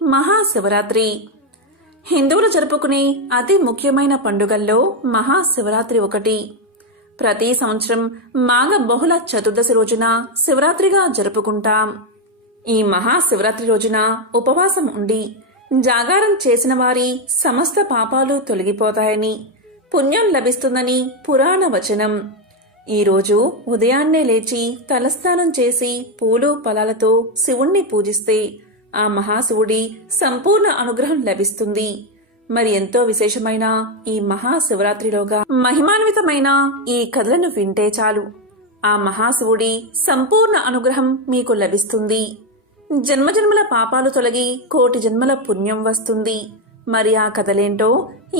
మహాశివరాత్రి. హిందువులు జరుపుకునే అతి ముఖ్యమైన పండుగల్లో మహాశివరాత్రి ఒకటి. ప్రతి సంవత్సరం మాఘ బహుళ చతుర్దశి రోజున శివరాత్రిగా జరుపుకుంటాం. ఈ మహాశివరాత్రి రోజున ఉపవాసం ఉండి జాగారం చేసిన వారి సమస్త పాపాలు తొలగిపోతాయని, పుణ్యం లభిస్తుందని పురాణ వచనం. ఈరోజు ఉదయాన్నే లేచి తలస్నానం చేసి పూలు ఫలాలతో శివుణ్ణి పూజిస్తే ఆ మహాశివుడి సంపూర్ణ అనుగ్రహం లభిస్తుంది. మరి ఎంతో విశేషమైన ఈ మహాశివరాత్రిలోగా మహిమాన్వితమైన ఈ కథలను వింటే చాలు ఆ మహాశివుడి సంపూర్ణ అనుగ్రహం మీకు లభిస్తుంది. జన్మజన్మల పాపాలు తొలగి కోటి జన్మల పుణ్యం వస్తుంది. మరి ఆ కథలేంటో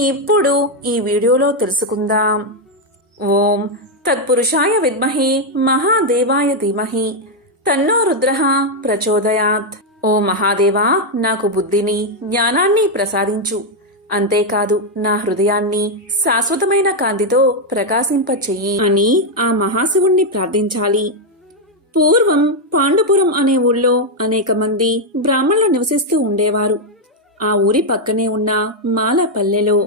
ఇప్పుడు ఈ వీడియోలో తెలుసుకుందాం. ఓం తత్పురుషాయ విద్మహే మహాదేవాయ ధీమహి తన్నో రుద్రః ప్రచోదయాత్. ఓ మహాదేవా, నాకు బుద్ధిని జ్ఞానాన్ని ప్రసాదించు. అంతేకాదు నా హృదయాన్ని శాశ్వతమైన కాంతితో ప్రకాశింపచెయ్యి అని ఆ మహాశివుణ్ణి ప్రార్థించాలి. పూర్వం పాండుపురం అనే ఊళ్ళో అనేక మంది బ్రాహ్మణులు నివసిస్తూ ఉండేవారు. ఆ ఊరి పక్కనే ఉన్న మాల పల్లెలో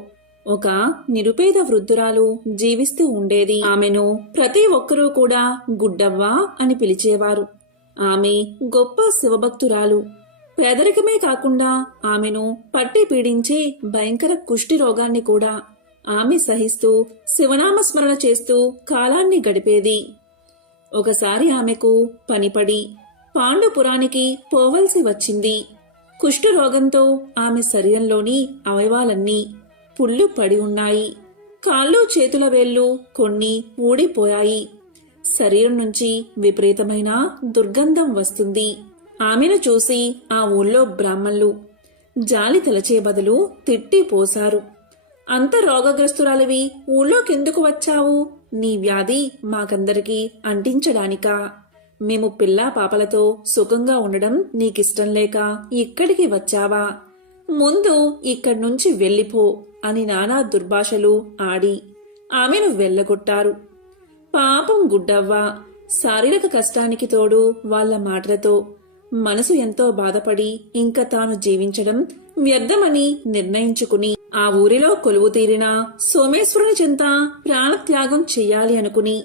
ఒక నిరుపేద వృద్ధురాలు జీవిస్తూ ఉండేది. ఆమెను ప్రతి ఒక్కరూ కూడా గుడ్డవ్వ అని పిలిచేవారు. ఆమె గొప్ప శివభక్తురాలు. పేదరికమే కాకుండా ఆమెను పట్టి పీడించే భయంకర కుష్టి రోగాన్ని కూడా ఆమె సహిస్తూ శివనామస్మరణ చేస్తూ కాలాన్ని గడిపేది. ఒకసారి ఆమెకు పనిపడి పాండుపురానికి పోవలసి వచ్చింది. కుష్టు రోగంతో ఆమె శరీరంలోని అవయవాలన్నీ పుళ్ళు పడి ఉన్నాయి. కాళ్ళు చేతుల వేళ్లు కొన్ని ఊడిపోయాయి. శరీరం నుంచి విపరీతమైన దుర్గంధం వస్తుంది. ఆమెను చూసి ఆ ఊళ్ళో బ్రాహ్మణులు జాలి తలచే బదులు తిట్టిపోశారు. అంత రోగగ్రస్తురాలివి ఊళ్ళోకెందుకు వచ్చావు? నీ వ్యాధి మాకందరికీ అంటించడానికా? మేము పిల్లా పాపలతో సుఖంగా ఉండడం నీకిష్టం లేక ఇక్కడికి వచ్చావా? ముందు ఇక్కడ్నుంచి వెళ్ళిపో అని నానా దుర్భాషలు ఆడి ఆమెను వెళ్ళగొట్టారు. పాపం గుడ్డవ్వ శారీరక కష్టానికి తోడు వాళ్ల మాటలతో మనసు ఎంతో బాధపడి ఇంకా తాను జీవించడం వ్యర్థమని నిర్ణయించుకుని ఆ ఊరిలో కొలువు తీరిన సోమేశ్వరుని చెంత ప్రాణత్యాగం చెయ్యాలి అనుకుని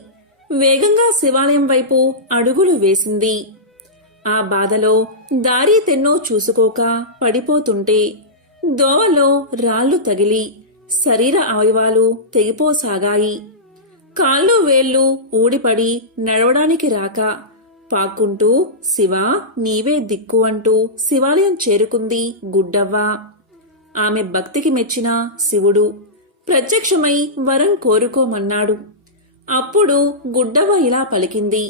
వేగంగా శివాలయం వైపు అడుగులు వేసింది. ఆ బాధలో దారి తెన్నో చూసుకోక పడిపోతుంటే దోవలో రాళ్లు తగిలి శరీర అవయవాలు తెగిపోసాగాయి. కాళ్ళు వేళ్లు ఊడిపడి నడవడానికి రాక పాక్కుంటూ శివా నీవే దిక్కు అంటూ శివాలయం చేరుకుంది గుడ్డవ్వ. ఆమె భక్తికి మెచ్చిన శివుడు ప్రత్యక్షమై వరం కోరుకోమన్నాడు. అప్పుడు గుడ్డవ్వ ఇలా పలికింది,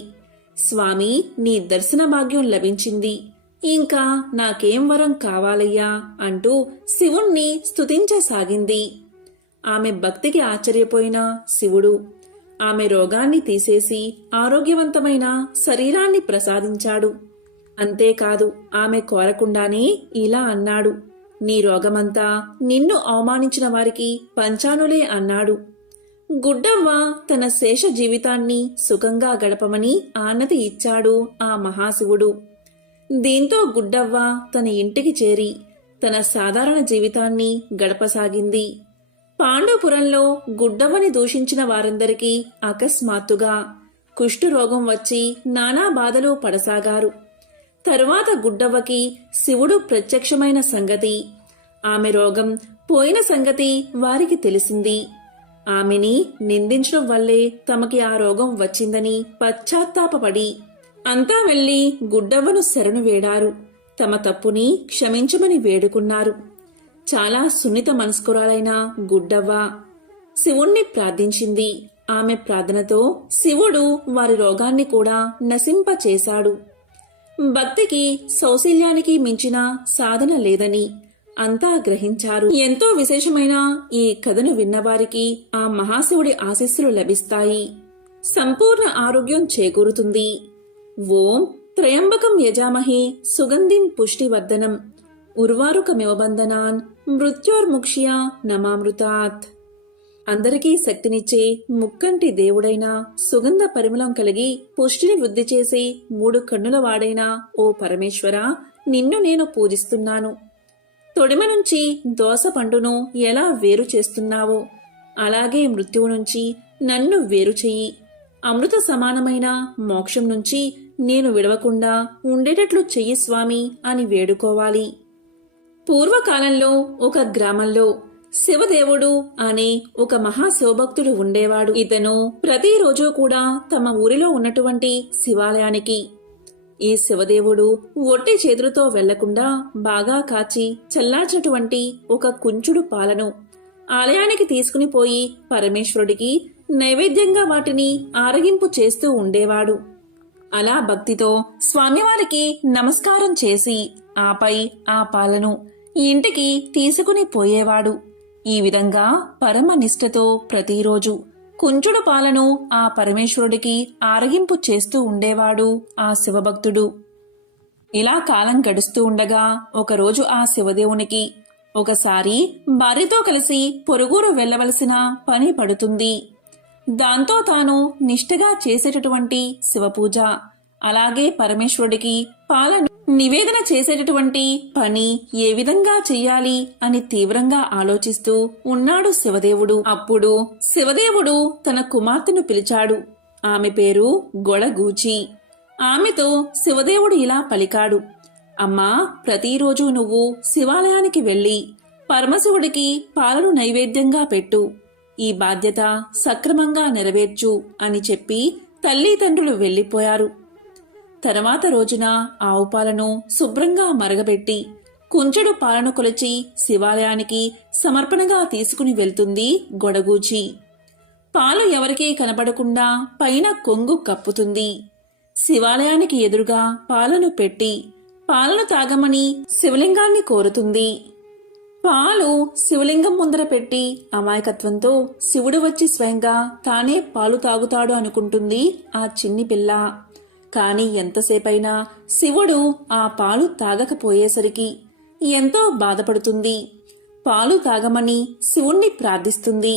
స్వామి, నీ దర్శన భాగ్యం లభించింది. ఇంకా నాకేం వరం కావాలయ్యా అంటూ శివుణ్ణి స్తుతించసాగింది. ఆమె భక్తికి ఆశ్చర్యపోయిన శివుడు ఆమె రోగాన్ని తీసేసి ఆరోగ్యవంతమైన శరీరాన్ని ప్రసాదించాడు. అంతేకాదు ఆమె కోరకుండానే ఇలా అన్నాడు, నీ రోగమంతా నిన్ను అవమానించిన వారికి పంచానులే అన్నాడు. గుడ్డవ్వ తన శేష జీవితాన్ని సుఖంగా గడపమని ఆనతి ఇచ్చాడు ఆ మహాశివుడు. దీంతో గుడ్డవ్వ తన ఇంటికి చేరి తన సాధారణ జీవితాన్ని గడపసాగింది. పాండవపురంలో గుడ్డవ్వని దూషించిన వారందరికీ అకస్మాత్తుగా కుష్ఠురోగం వచ్చి నానా బాధలు పడసాగారు. తరువాత గుడ్డవ్వకి శివుడు ప్రత్యక్షమైన సంగతి, ఆమె రోగం పోయిన సంగతి వారికి తెలిసింది. ఆమెని నిందించడం వల్లే తమకి ఆ రోగం వచ్చిందని పశ్చాత్తాపపడి అంతా వెళ్లి గుడ్డవ్వను శరణు వేడారు. తమ తప్పుని క్షమించమని వేడుకున్నారు. చాలా సున్నిత మనస్కురాలైన గుడ్డవ్వ శివుణ్ణి ప్రార్థించింది. ఆమె ప్రార్థనతో శివుడు వారి రోగాన్ని కూడా నశింపచేశాడు. భక్తికి సౌశల్యానికి మించిన సాధన లేదని అంతా గ్రహించారు. ఎంతో విశేషమైన ఈ కథను విన్నవారికి ఆ మహాశివుడి ఆశీస్సులు లభిస్తాయి. సంపూర్ణ ఆరోగ్యం చేకూరుతుంది. ఓం త్రయంబకం యజామహే సుగంధిం పుష్టివర్ధనం ఉర్వారుకమివ బంధనాన్ మృత్యోర్ముక్ష్య నమామృతాత్. అందరికీ శక్తినిచ్చే ముక్కంటి దేవుడైన సుగంధ పరిమళం కలిగి పుష్టిని వృద్ధి చేసే 3 కన్నుల వాడైన ఓ పరమేశ్వర, నిన్ను నేను పూజిస్తున్నాను. తొడిమ నుంచి దోస పండును ఎలా వేరు చేస్తున్నావో అలాగే మృత్యువు నుంచి నన్ను వేరు చెయ్యి. అమృత సమానమైన మోక్షం నుంచి నేను విడవకుండా ఉండేటట్లు చెయ్యి స్వామి అని వేడుకోవాలి. పూర్వకాలంలో ఒక గ్రామంలో శివదేవుడు అనే ఒక మహాశివభక్తుడు ఉండేవాడు. ఇతను ప్రతిరోజు కూడా తమ ఊరిలో ఉన్నటువంటి శివాలయానికి ఈ శివదేవుడు ఒట్టి చేతులతో వెళ్లకుండా బాగా కాచి చల్లార్చినటువంటి ఒక కుంచుడు పాలను ఆలయానికి తీసుకుని పోయి పరమేశ్వరుడికి నైవేద్యంగా వాటిని ఆరగింపు చేస్తూ ఉండేవాడు. అలా భక్తితో స్వామివారికి నమస్కారం చేసి ఆపై ఆ పాలను ఇంటికి తీసుకుని పోయేవాడు. ఈ విధంగా పరమ నిష్ఠతో ప్రతిరోజు కుంచుడు పాలను ఆ పరమేశ్వరుడికి ఆరగింపు చేస్తూ ఉండేవాడు ఆ శివభక్తుడు. ఇలా కాలం గడుస్తూ ఉండగా ఒకరోజు ఆ శివదేవునికి ఒకసారి భార్యతో కలిసి పొరుగురు వెళ్లవలసిన పని పడుతుంది. దాంతో తాను నిష్ఠగా చేసేటటువంటి శివపూజ అలాగే పరమేశ్వరుడికి పాలను నివేదన చేసేటటువంటి పని ఏ విధంగా చెయ్యాలి అని తీవ్రంగా ఆలోచిస్తూ ఉన్నాడు శివదేవుడు. అప్పుడు శివదేవుడు తన కుమార్తెను పిలిచాడు. ఆమె పేరు గొడగూచి. ఆమెతో శివదేవుడు ఇలా పలికాడు, అమ్మా, ప్రతిరోజు నువ్వు శివాలయానికి వెళ్లి పరమశివుడికి పాలను నైవేద్యంగా పెట్టు. ఈ బాధ్యత సక్రమంగా నెరవేర్చు అని చెప్పి తల్లిదండ్రులు వెళ్లిపోయారు. తర్వాత రోజున ఆవు పాలను శుభ్రంగా మరగబెట్టి కుంచెడు పాలను కొలిచి శివాలయానికి సమర్పణగా తీసుకుని వెళ్తుంది గొడగూచి. పాలు ఎవరికీ కనబడకుండా పైన కొంగు కప్పుతుంది. శివాలయానికి ఎదురుగా పాలను పెట్టి పాలను తాగమని శివలింగాన్ని కోరుతుంది. పాలు శివలింగం ముందర పెట్టి అమాయకత్వంతో శివుడు వచ్చి స్వయంగా తానే పాలు తాగుతాడు అనుకుంటుంది ఆ చిన్ని పిల్ల. కాని ఎంతసేపైనా శివుడు ఆ పాలు తాగకపోయేసరికి ఎంతో బాధపడుతుంది. పాలు తాగమని శివుణ్ణి ప్రార్థిస్తుంది.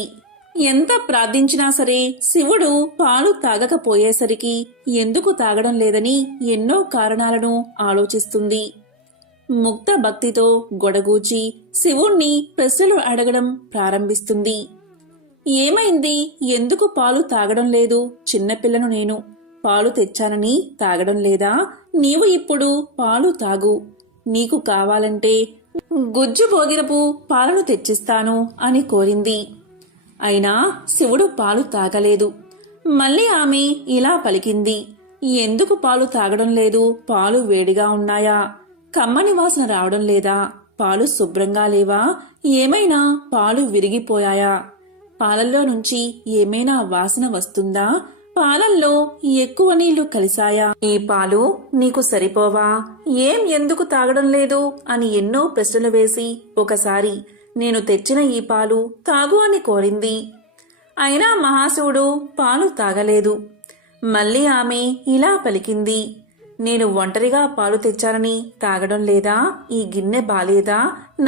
ఎంత ప్రార్థించినా సరే శివుడు పాలు తాగకపోయేసరికి ఎందుకు తాగడం లేదని ఎన్నో కారణాలను ఆలోచిస్తుంది. ముక్త భక్తితో గొడగూచి శివుణ్ణి ప్రశ్నలు అడగడం ప్రారంభిస్తుంది. ఏమైంది? ఎందుకు పాలు తాగడం లేదు? చిన్నపిల్లను నేను. పాలు తెచ్చానని తాగడం లేదా? నీవు ఇప్పుడు పాలు తాగు. నీకు కావాలంటే గుజ్జు భోగిరపు పాలను తెచ్చిస్తాను అని కోరింది. అయినా శివుడు పాలు తాగలేదు. మళ్ళీ ఆమె ఇలా పలికింది, ఎందుకు పాలు తాగడం లేదు? పాలు వేడిగా ఉన్నాయా? కమ్మని వాసన రావడం లేదా? పాలు శుభ్రంగా లేవా? ఏమైనా పాలు విరిగిపోయాయా? పాలల్లో నుంచి ఏమైనా వాసన వస్తుందా? పాలల్లో ఎక్కువ నీళ్లు కలిశాయా? ఈ పాలు నీకు సరిపోవా? ఎందుకు తాగడం లేదు అని ఎన్నో ప్రశ్నలు వేసి ఒకసారి నేను తెచ్చిన ఈ పాలు తాగు అని కోరింది. అయినా మహాశివుడు పాలు తాగలేదు. మళ్ళీ ఆమె ఇలా పలికింది, నేను ఒంటరిగా పాలు తెచ్చానని తాగడం లేదా? ఈ గిన్నె బాలేదా?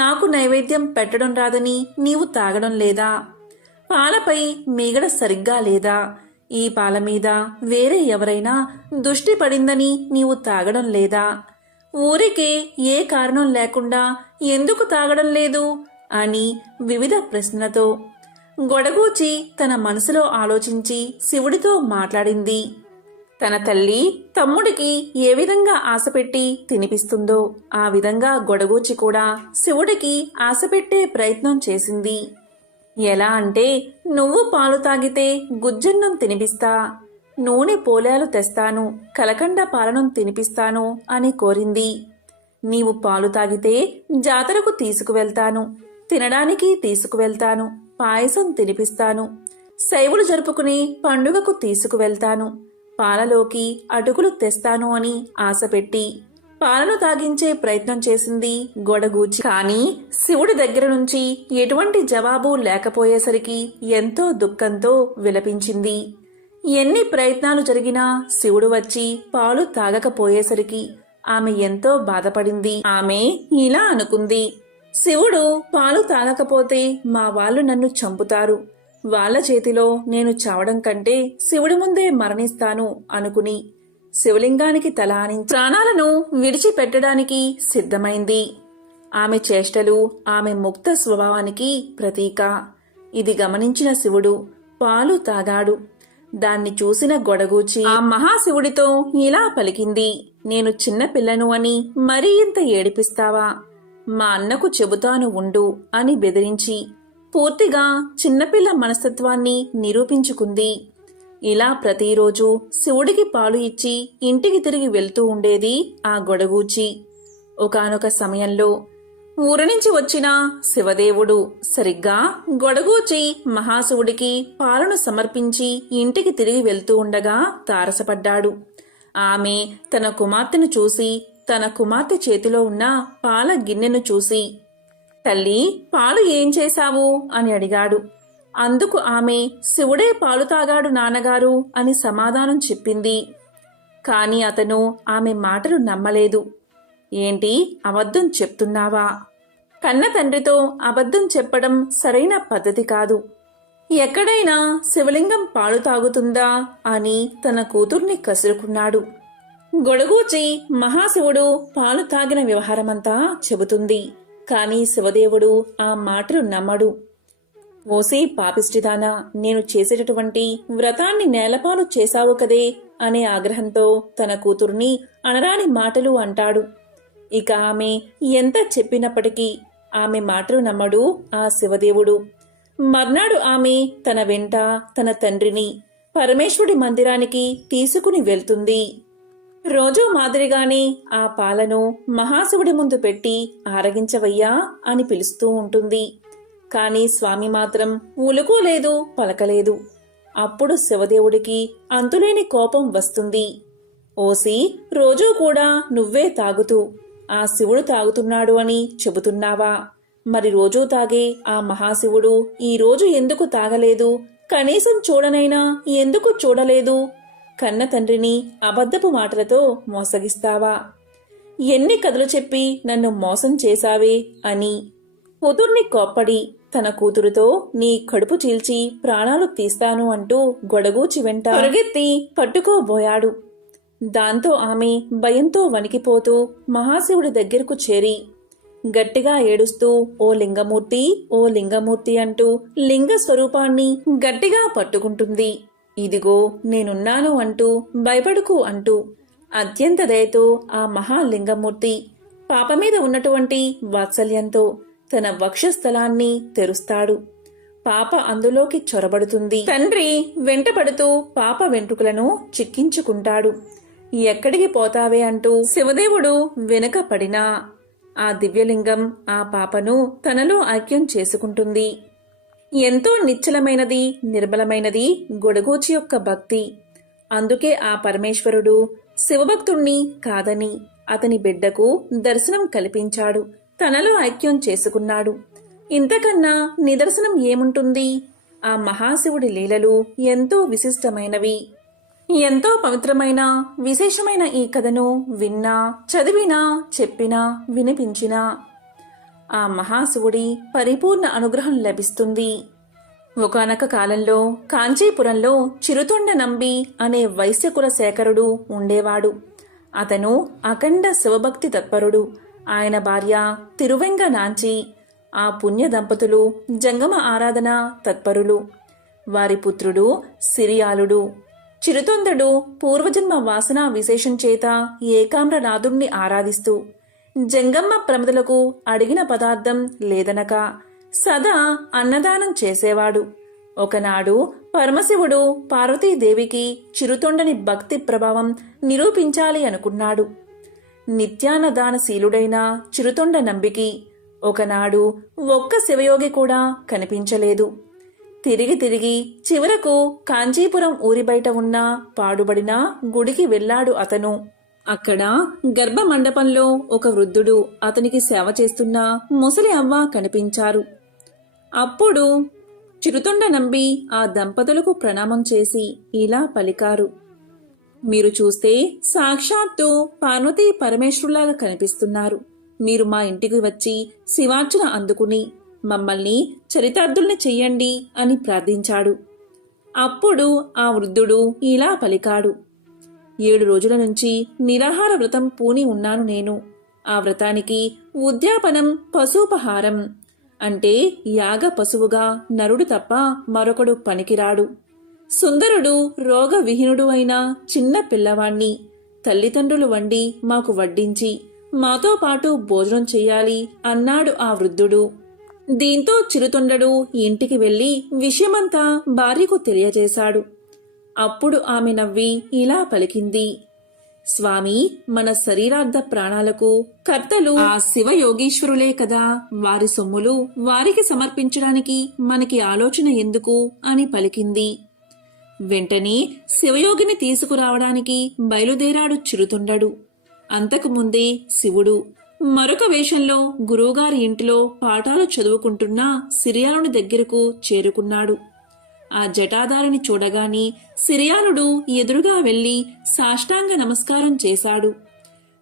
నాకు నైవేద్యం పెట్టడం రాదని నీవు తాగడం లేదా? పాలపై మీగడ సరిగ్గా లేదా? ఈ పాల మీద వేరే ఎవరైనా దృష్టి పడిందని నీవు తాగడం లేదా? ఊరికే ఏ కారణం లేకుండా ఎందుకు తాగడం లేదు అని వివిధ ప్రశ్నలతో గొడగూచి తన మనసులో ఆలోచించి శివుడితో మాట్లాడింది. తన తల్లి తమ్ముడికి ఏ విధంగా ఆశపెట్టి తినిపిస్తుందో ఆ విధంగా గొడగూచి కూడా శివుడికి ఆశపెట్టే ప్రయత్నం చేసింది. ఎలా అంటే, నువ్వు పాలు తాగితే గుజ్జన్నం తినిపిస్తా, నూనె పోలాలు తెస్తాను, కలకండ పాలనం తినిపిస్తాను అని కోరింది. నీవు పాలు తాగితే జాతరకు తీసుకువెళ్తాను, తినడానికి తీసుకువెళ్తాను, పాయసం తినిపిస్తాను, శైవులు జరుపుకుని పండుగకు తీసుకువెళ్తాను, పాలలోకి అటుకులు తెస్తాను అని ఆశపెట్టి పాలను తాగించే ప్రయత్నం చేసింది గొడగూచి. కాని శివుడి దగ్గర నుంచి ఎటువంటి జవాబు లేకపోయేసరికి ఎంతో దుఃఖంతో విలపించింది. ఎన్ని ప్రయత్నాలు జరిగినా శివుడు వచ్చి పాలు తాగకపోయేసరికి ఆమె ఎంతో బాధపడింది. ఆమె ఇలా అనుకుంది, శివుడు పాలు తాగకపోతే మా వాళ్ళు నన్ను చంపుతారు, వాళ్ళ చేతిలో నేను చావడం కంటే శివుడి ముందే మరణిస్తాను అనుకుని శివలింగానికి తల ఆనించి ప్రాణాలను విడిచిపెట్టడానికి సిద్ధమైంది. ఆమె చేష్టలు ఆమె ముక్త స్వభావానికి ప్రతీక. ఇది గమనించిన శివుడు పాలు తాగాడు. దాన్ని చూసిన గొడగూచి ఆ మహాశివుడితో ఇలా పలికింది, నేను చిన్నపిల్లను అని మరీ ఇంత ఏడిపిస్తావా? మా అన్నకు చెబుతాను ఉండు అని బెదిరించి పూర్తిగా చిన్నపిల్ల మనస్తత్వాన్ని నిరూపించుకుంది. ఇలా ప్రతిరోజు శివుడికి పాలు ఇచ్చి ఇంటికి తిరిగి వెళ్తూ ఉండేది ఆ గొడగూచి. ఒకానొక సమయంలో ఊరి నుంచి వచ్చిన శివదేవుడు సరిగ్గా గొడగూచి మహాశివుడికి పాలను సమర్పించి ఇంటికి తిరిగి వెళ్తూ ఉండగా తారసపడ్డాడు. ఆమె తన కుమార్తెను చూసి తన కుమార్తె చేతిలో ఉన్న పాల గిన్నెను చూసి, తల్లి, పాలు ఏం చేశావు అని అడిగాడు. అందుకు ఆమె, శివుడే పాలు తాగాడు నాన్నగారు అని సమాధానం చెప్పింది. కాని అతను ఆమె మాటలు నమ్మలేదు. ఏంటి, అబద్ధం చెప్తున్నావా? కన్న తండ్రితో అబద్ధం చెప్పడం సరైన పద్ధతి కాదు. ఎక్కడైనా శివలింగం పాలు తాగుతుందా అని తన కూతుర్ని కసురుకున్నాడు. గొడగూచి మహాశివుడు పాలు తాగిన వ్యవహారమంతా చెబుతుంది. కాని శివదేవుడు ఆ మాటలు నమ్మడు. ఓసే పాపిష్టిదానా, నేను చేసేటటువంటి వ్రతాన్ని నేలపాలు చేశావు కదే అనే ఆగ్రహంతో తన కూతుర్ని అనరాని మాటలు అంటాడు. ఇక ఆమె ఎంత చెప్పినప్పటికీ ఆమె మాటలు నమ్మడు ఆ శివదేవుడు. మర్నాడు ఆమె తన వెంట తన తండ్రిని పరమేశ్వరుడి మందిరానికి తీసుకుని వెళ్తుంది. రోజూ మాదిరిగానే ఆ పాలను మహాశివుడి ముందు పెట్టి ఆరగించవయ్యా అని పిలుస్తూ ఉంటుంది. కాని స్వామి మాత్రం ఉలుకు లేదు, పలకలేదు. అప్పుడు శివదేవుడికి అంతులేని కోపం వస్తుంది. ఓసి, రోజూ కూడా నువ్వే తాగుతూ ఆ శివుడు తాగుతున్నాడు అని చెబుతున్నావా? మరి రోజూ తాగే ఆ మహాశివుడు ఈ రోజు ఎందుకు తాగలేదు? కనీసం చూడనైనా ఎందుకు చూడలేదు? కన్న తండ్రిని అబద్ధపు మాటలతో మోసగిస్తావా? ఎన్ని కథలు చెప్పి నన్ను మోసం చేశావే అని కూతుర్ని కోప్పడి తన కూతురుతో నీ కడుపు చీల్చి ప్రాణాలు తీస్తాను అంటూ గొడగూచి వెంట పరుగెత్తి పట్టుకోబోయాడు. దాంతో ఆమె భయంతో వణికిపోతూ మహాశివుడి దగ్గరకు చేరి గట్టిగా ఏడుస్తూ ఓ లింగమూర్తి, ఓ లింగమూర్తి అంటూ లింగ స్వరూపాన్ని గట్టిగా పట్టుకుంటుంది. ఇదిగో నేనున్నాను అంటూ భయపడుకు అంటూ అత్యంత దయతో ఆ మహాలింగమూర్తి పాపమీద ఉన్నటువంటి వాత్సల్యంతో తన వక్షస్థలాన్ని తెరుస్తాడు. పాప అందులోకి చొరబడుతుంది. తండ్రి వెంటపడుతూ పాప వెంట్రుకలను చిక్కించుకుంటాడు. ఎక్కడికి పోతావే అంటూ శివదేవుడు వెనుక పడినా ఆ దివ్యలింగం ఆ పాపను తనలో ఐక్యం చేసుకుంటుంది. ఎంతో నిశ్చలమైనది, నిర్మలమైనది గొడగూచి యొక్క భక్తి. అందుకే ఆ పరమేశ్వరుడు శివభక్తుణ్ణి కాదని అతని బిడ్డకు దర్శనం కల్పించాడు, తనలో ఐక్యం చేసుకున్నాడు. ఇంతకన్నా నిదర్శనం ఏముంటుంది? ఆ మహాశివుడి లీలలు ఎంతో విశిష్టమైనవి. ఎంతో పవిత్రమైన విశేషమైన ఈ కథను విన్నా, చదివినా, చెప్పినా, వినిపించినా ఆ మహాశివుడి పరిపూర్ణ అనుగ్రహం లభిస్తుంది. ఒకానొక కాలంలో కాంచీపురంలో చిరుతొండ నంబి అనే వైశ్యకుల శేఖరుడు ఉండేవాడు. అతను అఖండ శివభక్తి తత్పరుడు. ఆయన భార్య తిరువెంగ నాంచి. ఆ పుణ్య దంపతులు జంగమ ఆరాధన తత్పరులు. వారి పుత్రుడు సిరియాలుడు. చిరుతొందడు పూర్వజన్మ వాసనా విశేషం చేత ఏకామ్రనాథుణ్ణి ఆరాధిస్తూ జంగమ్మ ప్రమదలకు అడిగిన పదార్థం లేదనక సదా అన్నదానం చేసేవాడు. ఒకనాడు పరమశివుడు పార్వతీదేవికి చిరుతొండని భక్తి ప్రభావం నిరూపించాలి అనుకున్నాడు. నిత్యాన్నదానశీలుడైన చిరుతొండ నంబికి ఒకనాడు ఒక్క శివయోగి కూడా కనిపించలేదు. తిరిగి తిరిగి చివరకు కాంచీపురం ఊరి బయట ఉన్న పాడుబడిన గుడికి వెళ్ళాడు అతను. అక్కడ గర్భ మండపంలో ఒక వృద్ధుడు అతనికి సేవ చేస్తున్న ముసలి అవ్వ కనిపించారు. అప్పుడు చిరుతొండ నంబి ఆ దంపతులకు ప్రణామం చేసి ఇలా పలికారు, మీరు చూస్తే సాక్షాత్తు పార్వతీ పరమేశ్వరులాగా కనిపిస్తున్నారు. మీరు మా ఇంటికి వచ్చి శివార్చన అందుకుని మమ్మల్ని చరితార్థుల్ని చెయ్యండి అని ప్రార్థించాడు. అప్పుడు ఆ వృద్ధుడు ఇలా పలికాడు, 7 రోజుల నుంచి నిరాహార వ్రతం పూని ఉన్నాను నేను. ఆ వ్రతానికి ఉద్యాపనం పశుపహారం, అంటే యాగ పశువుగా నరుడు తప్ప మరొకడు పనికిరాడు. సుందరుడు రోగవిహీనుడు అయిన చిన్న పిల్లవాణ్ణి తల్లిదండ్రులు వండి మాకు వడ్డించి మాతో పాటు భోజనం చెయ్యాలి అన్నాడు ఆ వృద్ధుడు. దీంతో చిరుతొండడు ఇంటికి వెళ్లి విషయమంతా భార్యకు తెలియజేశాడు. అప్పుడు ఆమె నవ్వి ఇలా పలికింది: స్వామి, మన శరీరార్థ ప్రాణాలకు కర్తలు ఆ శివయోగీశ్వరులే కదా. వారి సొమ్ములు వారికి సమర్పించడానికి మనకి ఆలోచన ఎందుకు అని పలికింది. వెంటనే శివయోగిని తీసుకురావడానికి బయలుదేరాడు చిరుతొండడు. అంతకుముందే శివుడు మరొక వేషంలో గురువుగారి ఇంటిలో పాఠాలు చదువుకుంటున్న సిరియానుడి దగ్గరకు చేరుకున్నాడు. ఆ జటాధారిని చూడగానే సిరియానుడు ఎదురుగా వెళ్లి సాష్టాంగ నమస్కారం చేశాడు.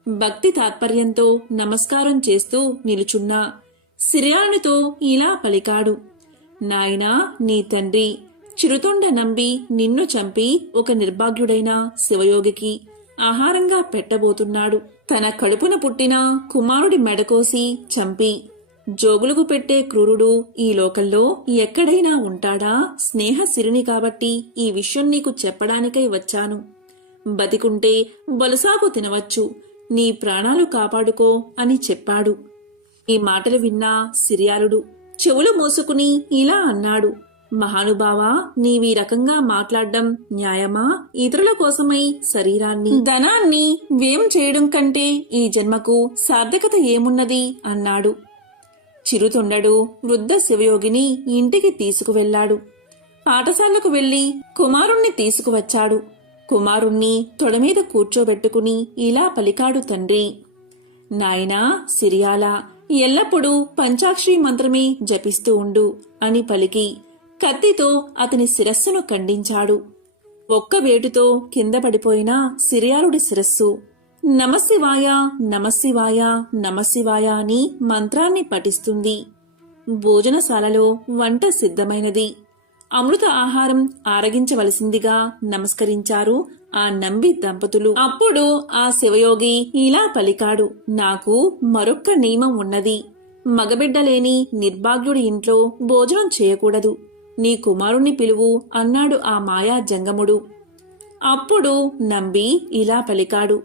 భక్తి తాత్పర్యంతో నమస్కారం చేస్తూ నిలుచున్న సిరియానునితో ఇలా పలికాడు: నాయనా, నీ తండ్రి చిరుతొండ నంబి నిన్ను చంపి ఒక నిర్భాగ్యుడైన శివయోగికి ఆహారంగా పెట్టబోతున్నాడు. తన కడుపున పుట్టిన కుమారుడి మెడకోసి చంపి జోగులకు పెట్టే క్రూరుడు ఈ లోకంలో ఎక్కడైనా ఉంటాడా? స్నేహశిరుని కాబట్టి ఈ విషయం నీకు చెప్పడానికై వచ్చాను. బతికుంటే బొలసాకు తినవచ్చు, నీ ప్రాణాలు కాపాడుకో అని చెప్పాడు. ఈ మాటలు విన్న సిరియాలుడు చెవులు మూసుకుని ఇలా అన్నాడు: మహానుభావా, నీవీ రకంగా మాట్లాడడం న్యాయమా? ఇతరుల కోసమై శరీరాన్ని, ధనాన్ని వ్యయం చేయడం కంటే ఈ జన్మకు సార్థకత ఏమున్నది అన్నాడు. చిరుతొండడు వృద్ధ శివయోగిని ఇంటికి తీసుకువెళ్లాడు. పాఠశాలకు వెళ్లి కుమారుణ్ణి తీసుకువచ్చాడు. కుమారుణ్ణి తొడమీద కూర్చోబెట్టుకుని ఇలా పలికాడు తండ్రి: నాయనా సిరియాలా, ఎల్లప్పుడూ పంచాక్షరి మంత్రమే జపిస్తూ ఉండు అని పలికి కత్తితో అతని శిరస్సును ఖండించాడు. ఒక్క వేటుతో కింద పడిపోయిన సిరియాలుడి శిరస్సు నమశివాయ నమశివాయ నమశివాయ అని మంత్రాన్ని పఠిస్తుంది. భోజనశాలలో వంట సిద్ధమైనది. అమృత ఆహారం ఆరగించవలసిందిగా నమస్కరించారు ఆ నంబి దంపతులు. అప్పుడు ఆ శివయోగి ఇలా పలికాడు: నాకు మరొక్క నియమం ఉన్నది. మగబిడ్డలేని నిర్భాగ్యుడి ఇంట్లో భోజనం చేయకూడదు. నీ కుమారుణ్ణి పిలువు అన్నాడు ఆ మాయా జంగముడు. అప్పుడు నంబి ఇలా పలికాడు: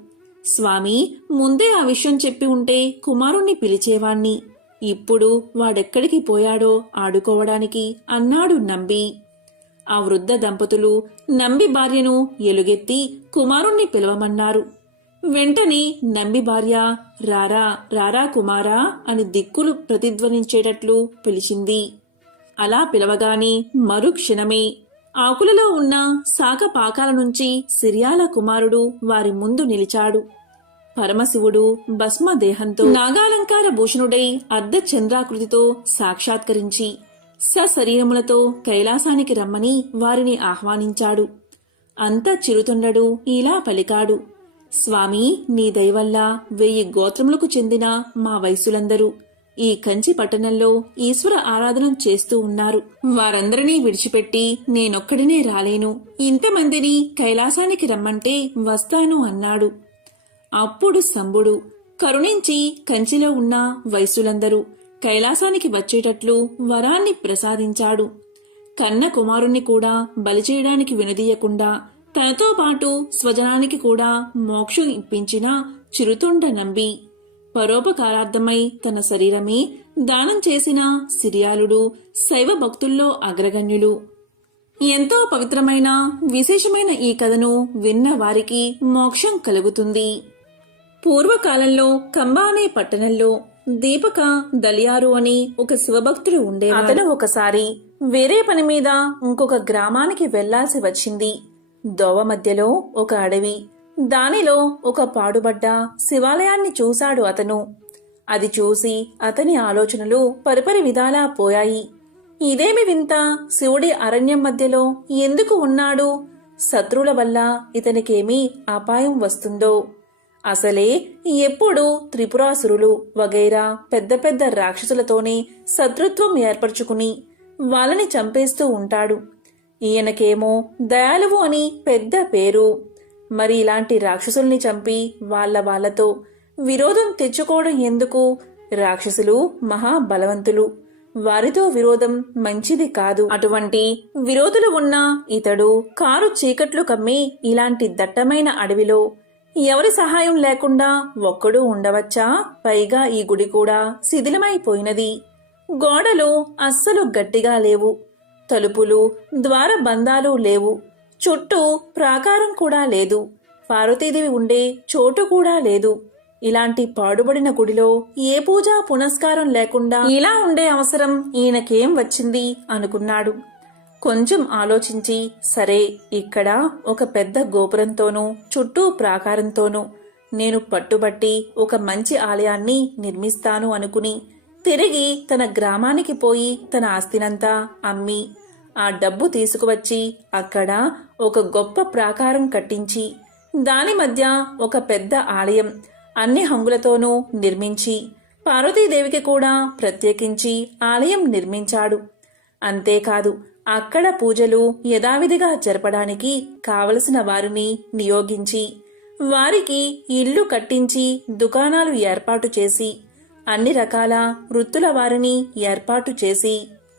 స్వామి, ముందే ఆ విషయం చెప్పి ఉంటే కుమారుణ్ణి పిలిచేవాణ్ణి. ఇప్పుడు వాడెక్కడికి పోయాడో ఆడుకోవడానికి అన్నాడు నంబి. ఆ వృద్ధ దంపతులు నంబి భార్యను ఎలుగెత్తి కుమారుణ్ణి పిలవమన్నారు. వెంటనే నంబి భార్య రారా రారా కుమారా అని దిక్కులు ప్రతిధ్వనించేటట్లు పిలిచింది. అలా పిలవగానే మరుక్షణమే ఆకులలో ఉన్న శాఖపాకాల నుంచి సిరియాల కుమారుడు వారి ముందు నిలిచాడు. పరమశివుడు భస్మదేహంతో నాగాలంకార భూషణుడై అర్ధచంద్రాకృతితో సాక్షాత్కరించి సశరీరములతో కైలాసానికి రమ్మని వారిని ఆహ్వానించాడు. అంతా చిరుతొండడు ఇలా పలికాడు: స్వామి, నీ దయవల్ల 1000 గోత్రములకు చెందిన మా వైశ్యులందరూ ఈ కంచి పట్టణంలో ఈశ్వర ఆరాధన చేస్తూ ఉన్నారు. వారందరినీ విడిచిపెట్టి నేనొక్కడినే రాలేను. ఇంతమందిని కైలాసానికి రమ్మంటే వస్తాను అన్నాడు. అప్పుడు శంభుడు కరుణించి కంచిలో ఉన్న వైశ్యులందరూ కైలాసానికి వచ్చేటట్లు వరాన్ని ప్రసాదించాడు. కన్న కుమారుణ్ణి కూడా బలి చేయడానికి వెనుదీయకుండా తనతో పాటు స్వజనానికి కూడా మోక్షం ఇప్పించిన చిరుతొండ నంబి పరోపకారార్థమై తన శరీరమే దానం చేసిన సిరియాలుడు శైవ భక్తుల్లో అగ్రగణ్యులు. ఎంతో పవిత్రమైన విశేషమైన ఈ కథను విన్న వారికి మోక్షం కలుగుతుంది. పూర్వకాలంలో కంబా అనే పట్టణంలో దీపక దలియారు అని ఒక శివభక్తుడు ఉండేవాడు. అతను ఒకసారి వేరే పని మీద ఇంకొక గ్రామానికి వెళ్లాల్సి వచ్చింది. దోవ మధ్యలో ఒక అడవి, దానిలో ఒక పాడుబడ్డ శివాలయాన్ని చూశాడు అతను. అది చూసి అతని ఆలోచనలు పరిపరి విధాలా పోయాయి. ఇదేమి వింత, శివుడి అరణ్యం మధ్యలో ఎందుకు ఉన్నాడు? శత్రువుల వల్ల ఇతనికేమీ అపాయం వస్తుందో? అసలే ఎప్పుడు త్రిపురాసురులు వగైరా పెద్ద పెద్ద రాక్షసులతోనే శత్రుత్వం ఏర్పరచుకుని వాళ్ళని చంపేస్తూ ఉంటాడు. ఈయనకేమో దయాలువు అని పెద్ద పేరు. మరి ఇలాంటి రాక్షసుల్ని చంపి వాళ్లతో విరోధం తెచ్చుకోవడం ఎందుకు? రాక్షసులు మహాబలవంతులు, వారితో విరోధం మంచిది కాదు. అటువంటి విరోధులు ఉన్న ఇతడు కారు చీకట్లు కమ్మి ఇలాంటి దట్టమైన అడవిలో ఎవరి సహాయం లేకుండా ఒక్కడూ ఉండవచ్చా? పైగా ఈ గుడి కూడా శిథిలమైపోయినది. గోడలు అస్సలు గట్టిగా లేవు, తలుపులు ద్వారబంధాలు లేవు, చుట్టూ ప్రాకారం కూడా లేదు, పార్వతీదేవి ఉండే చోటు కూడా లేదు. ఇలాంటి పాడుబడిన గుడిలో ఏ పూజా పునస్కారం లేకుండా ఇలా ఉండే అవసరం ఈయనకేం వచ్చింది అనుకున్నాడు. కొంచెం ఆలోచించి, సరే, ఇక్కడ ఒక పెద్ద గోపురంతోనూ చుట్టూ ప్రాకారంతోనూ నేను పట్టుబట్టి ఒక మంచి ఆలయాన్ని నిర్మిస్తాను అనుకుని తిరిగి తన గ్రామానికి పోయి తన ఆస్తినంతా అమ్మి ఆ డబ్బు తీసుకువచ్చి అక్కడ ఒక గొప్ప ప్రాకారం కట్టించి దాని మధ్య ఒక పెద్ద ఆలయం అన్ని హంగులతోనూ నిర్మించి పార్వతీదేవికి కూడా ప్రత్యేకించి ఆలయం నిర్మించాడు. అంతేకాదు, అక్కడ పూజలు యథావిధిగా జరపడానికి కావలసిన వారిని నియోగించి వారికి ఇల్లు కట్టించి దుకాణాలు ఏర్పాటు చేసి అన్ని రకాల వృత్తుల వారిని ఏర్పాటు చేసి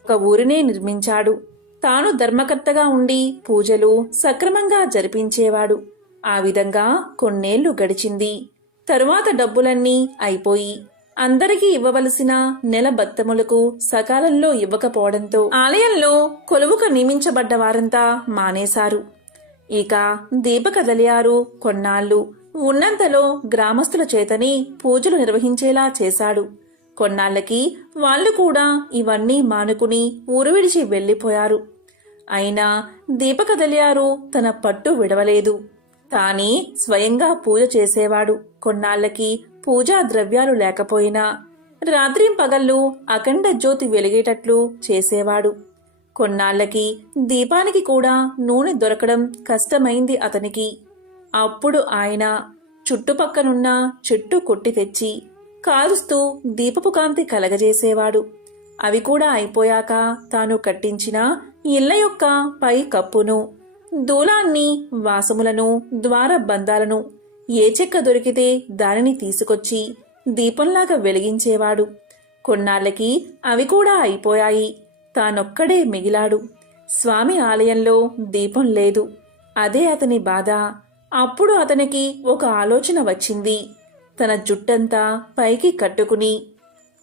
ఒక ఊరినే నిర్మించాడు. తాను ధర్మకర్తగా ఉండి పూజలు సక్రమంగా జరిపించేవాడు. ఆ విధంగా కొన్నేళ్లు గడిచింది. తరువాత డబ్బులన్నీ అయిపోయి అందరికీ ఇవ్వవలసిన నెల బత్తములకు సకాలంలో ఇవ్వకపోవడంతో ఆలయంలో కొలువుకు నియమించబడ్డ వారంతా మానేశారు. ఇక దీపకదలియారు కొన్నాళ్లు ఉన్నంతలో గ్రామస్తుల చేతని పూజలు నిర్వహించేలా చేశాడు. కొన్నాళ్లకి వాళ్లు కూడా ఇవన్నీ మానుకుని ఊరు విడిచి వెళ్లిపోయారు. అయినా దీపకదలియారు తన పట్టు విడవలేదు. తానే స్వయంగా పూజ చేసేవాడు. కొన్నాళ్లకి పూజా ద్రవ్యాలు లేకపోయినా రాత్రింపగళ్ళు అఖండ జ్యోతి వెలిగేటట్లు చేసేవాడు. కొన్నాళ్లకి దీపానికి కూడా నూనె దొరకడం కష్టమైంది అతనికి. అప్పుడు ఆయన చుట్టుపక్కనున్న చెట్టు కొట్టి తెచ్చి కారుస్తూ దీపపు కాంతి కలగజేసేవాడు. అవి కూడా అయిపోయాక తాను కట్టించిన ఇళ్ల యొక్క పై కప్పును, దూలాన్ని, వాసములను, ద్వారబంధాలను ఏ చెక్క దొరికితే దానిని తీసుకొచ్చి దీపంలాగా వెలిగించేవాడు. కొన్నాళ్లకి అవి కూడా అయిపోయాయి. తానొక్కడే మిగిలాడు. స్వామి ఆలయంలో దీపం లేదు. అదే అతని బాధ. అప్పుడు అతనికి ఒక ఆలోచన వచ్చింది. తన జుట్టంతా పైకి కట్టుకుని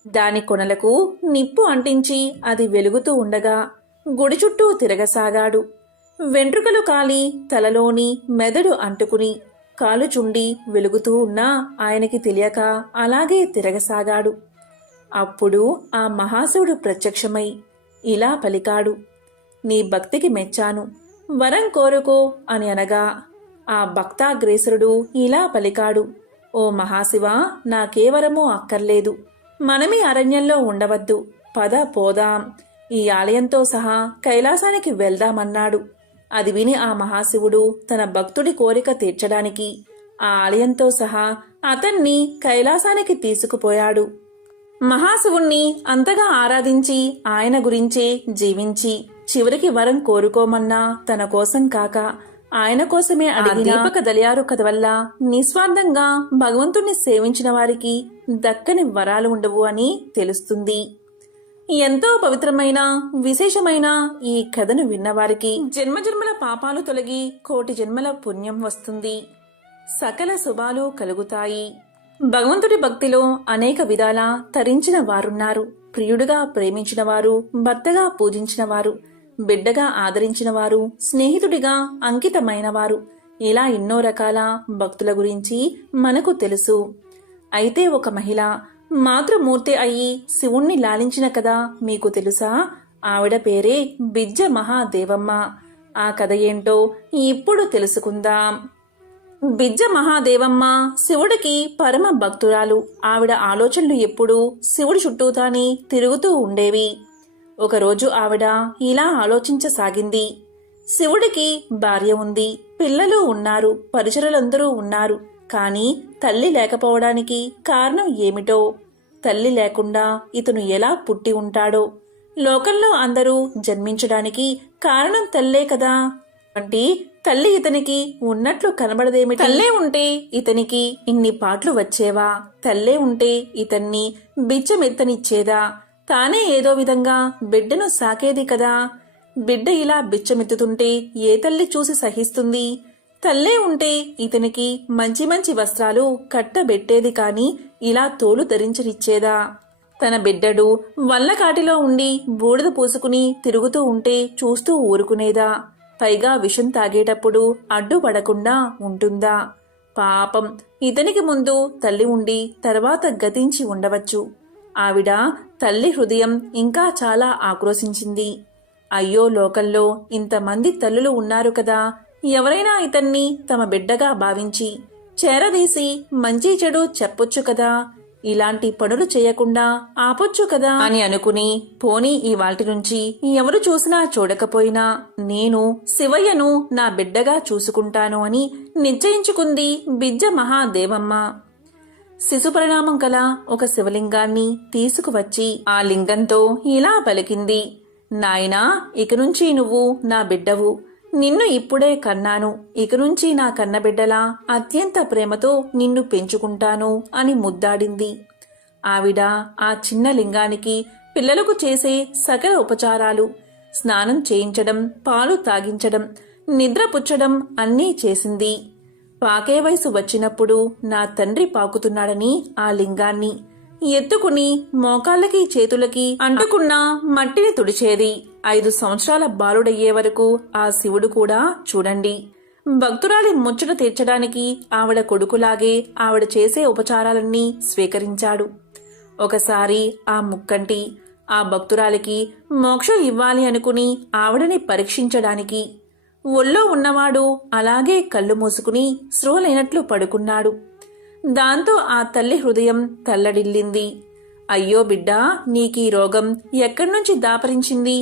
దాని కొనలకు నిప్పు అంటించి అది వెలుగుతూ ఉండగా గుడి చుట్టూ తిరగసాగాడు. వెంట్రుకలు కాలి తలలోని మెదడు అంటుకుని కాలుచుండి వెలుగుతూ ఉన్నా ఆయనకి తెలియక అలాగే తిరగసాగాడు. అప్పుడు ఆ మహాశివుడు ప్రత్యక్షమై ఇలా పలికాడు, నీ భక్తికి మెచ్చాను, వరం కోరుకో అని అనగా ఆ భక్తాగ్రేసరుడు ఇలా పలికాడు, ఓ మహాశివ, నాకే వరమూ అక్కర్లేదు. మనమీ అరణ్యంలో ఉండవద్దు. పద పోదాం. ఈ ఆలయంతో సహా కైలాసానికి వెళ్దామన్నాడు. అది విని ఆ మహాశివుడు తన భక్తుడి కోరిక తీర్చడానికి ఆ ఆలయంతో సహా అతన్ని కైలాసానికి తీసుకుపోయాడు. మహాశివుణ్ణి అంతగా ఆరాధించి ఆయన గురించే జీవించి చివరికి వరం కోరుకోమన్నా తన కోసం కాక ఆయన కోసమే అడిగిన దీపకదలియారు కథ వల్ల నిస్వార్థంగా భగవంతుణ్ణి సేవించిన వారికి దక్కని వరాలు ఉండవు అని తెలుస్తుంది. ఎంతో పవిత్రమైన విశేషమైన ఈ కథను విన్నవారికి జన్మజన్మల పాపాలు తొలగి కోటి జన్మల పుణ్యం వస్తుంది. సకల శుభాలు కలుగుతాయి. భగవంతుడి భక్తిలో అనేక విధాల తరించిన వారున్నారు. ప్రియుడుగా ప్రేమించిన వారు, భర్తగా పూజించిన వారు, బిడ్డగా ఆదరించిన వారు, స్నేహితుడిగా అంకితమైన వారు, ఇలా ఎన్నో రకాల భక్తుల గురించి మనకు తెలుసు. అయితే ఒక మహిళ మాతృమూర్తి అయి శివుణ్ణి లాలించిన కథ మీకు తెలుసా? ఆవిడ పేరే బిజ్జ మహాదేవమ్మ. ఆ కథ ఏంటో ఇప్పుడు తెలుసుకుందాం. బిజ్జ మహాదేవమ్మ శివుడికి పరమ భక్తురాలు. ఆవిడ ఆలోచనలు ఎప్పుడూ శివుడి చుట్టూతానే తిరుగుతూ ఉండేవి. ఒకరోజు ఆవిడ ఇలా ఆలోచించసాగింది. శివుడికి భార్య ఉంది, పిల్లలు ఉన్నారు, పరిచరులందరూ ఉన్నారు. కాని తల్లి లేకపోవడానికి కారణం ఏమిటో? తల్లి లేకుండా ఇతను ఎలా పుట్టి ఉంటాడో? లోకంలో అందరూ జన్మించడానికి కారణం తల్లే కదా. అంటే తల్లి ఇతనికి ఉన్నట్లు కనబడదేమిటి? తల్లే ఉంటే ఇతనికి ఇన్ని పాటలు వచ్చేవా? తల్లే ఉంటే ఇతన్ని బిచ్చమెత్తనిచ్చేదా? తానే ఏదో విధంగా బిడ్డను సాకేది కదా. బిడ్డ ఇలా బిచ్చమెత్తుతుంటే ఏ తల్లి చూసి సహిస్తుంది? తల్లే ఉంటే ఇతనికి మంచి మంచి వస్త్రాలు కట్టబెట్టేది కాని ఇలా తోలు ధరించనిచ్చేదా? తన బిడ్డడు వల్లకాటిలో ఉండి బూడిద పూసుకుని తిరుగుతూ ఉంటే చూస్తూ ఊరుకునేదా? పైగా విషం తాగేటప్పుడు అడ్డుపడకుండా ఉంటుందా? పాపం, ఇతనికి ముందు తల్లి ఉండి తర్వాత గతించి ఉండవచ్చు. ఆవిడ తల్లి హృదయం ఇంకా చాలా ఆక్రోశించింది. అయ్యో, లోకంలో ఇంతమంది తల్లులు ఉన్నారు కదా, ఎవరైనా ఇతన్ని తమ బిడ్డగా భావించి చేరదీసి మంచి చెడు చెప్పొచ్చు కదా, ఇలాంటి పనులు చేయకుండా ఆపొచ్చు కదా అని అనుకుని, పోనీ ఇవాల్టి నుంచి ఎవరు చూసినా చూడకపోయినా నేను శివయ్యను నా బిడ్డగా చూసుకుంటాను అని నిశ్చయించుకుంది బిజ్జ మహాదేవమ్మ. శిశు పరిణామం కల ఒక శివలింగాన్ని తీసుకువచ్చి ఆ లింగంతో ఇలా పలికింది: నాయనా, ఇక నుంచి నువ్వు నా బిడ్డవు. నిన్ను ఇప్పుడే కన్నాను. ఇక నుంచి నా కన్నబిడ్డలా అత్యంత ప్రేమతో నిన్ను పెంచుకుంటాను అని ముద్దాడింది. ఆవిడ ఆ చిన్న లింగానికి పిల్లలకు చేసే సకల ఉపచారాలు, స్నానం చేయించడం, పాలు తాగించడం, నిద్రపుచ్చడం అన్నీ చేసింది. పాకే వయసు వచ్చినప్పుడు నా తండ్రి పాకుతున్నాడని ఆ లింగాన్ని ఎత్తుకుని మోకాళ్ళకి చేతులకి అంటుకున్న మట్టిని తుడిచేది. 5 సంవత్సరాల బాలుడయ్యే వరకు ఆ శివుడు కూడా చూడండి, భక్తురాలి ముచ్చట తీర్చడానికి ఆవిడ కొడుకులాగే ఆవిడ చేసే ఉపచారాలన్నీ స్వీకరించాడు. ఒకసారి ఆ ముక్కంటి ఆ భక్తురాలికి మోక్షం ఇవ్వాలి అనుకుని ఆవిడని పరీక్షించడానికి ఒళ్ళో ఉన్నవాడు అలాగే కళ్ళు మూసుకుని స్రోలైనట్లు పడుకున్నాడు. దాంతో ఆ తల్లి హృదయం తల్లడిల్లింది. అయ్యో బిడ్డా, నీకీ రోగం ఎక్కడ్నుంచి దాపరించింది?